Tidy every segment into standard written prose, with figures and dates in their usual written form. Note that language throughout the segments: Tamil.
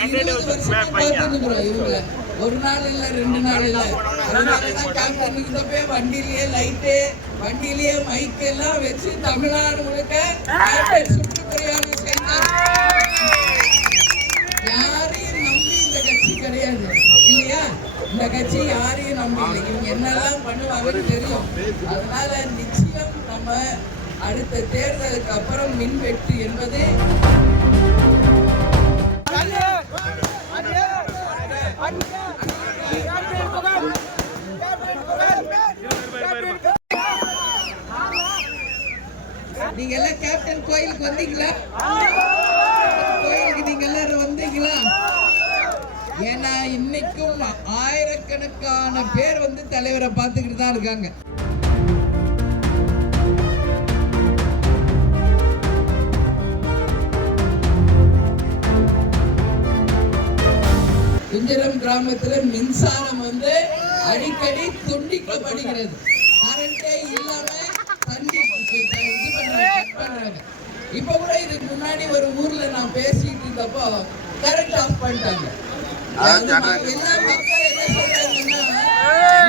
20 வருஷமா பார்த்துருக்குறோம் இவங்க. ஒரு நாள் இல்ல 2 நாள் இல்ல. அதனாலதான் கேப்டனுக்கு இந்த போய் வண்டியிலேயே லைட்டு, வண்டியிலேயே மைக் எல்லாம் வச்சு தமிழ்நாடு முழுக்க சுற்றுப்பிரயாணம் செய்தார். யாரையும் நம்பி இந்த கட்சி கிடையாது இல்லையா? இந்த கட்சி யாரையும் நம்பி இல்லை. இவங்க என்னெல்லாம் பண்ணுவாங்கன்னு தெரியும். அதனால நிச்சயம் நம்ம அடுத்த தேர்தலுக்கு அப்புறம் மின்வெட்டு என்பது நீங்க எல்லாம் கேப்டன் கோயிலுக்கு வந்தீங்களா? கோயிலுக்கு நீங்க எல்லாரும் வந்தீங்களா? ஏன்னா இன்னைக்கும் ஆயிரக்கணக்கான பேர் வந்து தலைவரை பார்த்துக்கிட்டு தான் இருக்காங்க. குஞ்சரம் கிராமத்துல மின்சாரம் வந்து அடிக்கடி துண்டிக்கப்படுகிறது. கரண்டே இல்லாம தண்ணி பண்றாங்க. இப்ப கூட இதுக்கு முன்னாடி ஒரு ஊர்ல நான் பேசிட்டு இருந்தப்போ கரண்ட் ஆஃப் பண்ணிட்டாங்க. எல்லா மக்கள் என்ன சொல்றாங்கன்னா,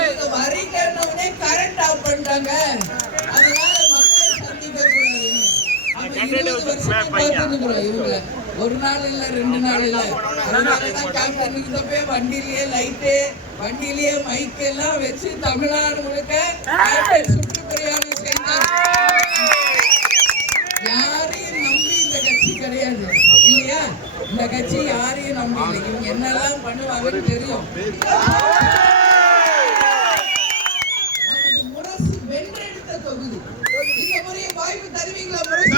நீங்க வரீங்கன்னே கரண்ட் ஆஃப் பண்ணிட்டாங்க, அதனால மக்களை சந்திக்க கூடாதுன்னு. 20 வருஷமா பார்த்துருக்குறோம் இவங்க. ஒரு நாள் இல்ல 2 நாள் இல்ல. அதனாலதான் கேப்டனுக்கு இந்த போய் வண்டியிலேயே லைட்டு, வண்டியிலேயே மைக் எல்லாம் வச்சு தமிழ்நாடு முழுக்க சுற்றுப்பிரயாணம் செய்தார். யாரையும் நம்பி இந்த கட்சி கிடையாது இல்லையா? இந்த கட்சி யாரையும் நம்பி இல்லை. இவங்க என்னெல்லாம் பண்ணுவாங்கன்னு தெரியும். நமது முரசு வென்றெடுத்த தொகுதி. இந்த முறைய வாய்ப்பு தருவீங்களா? முரசு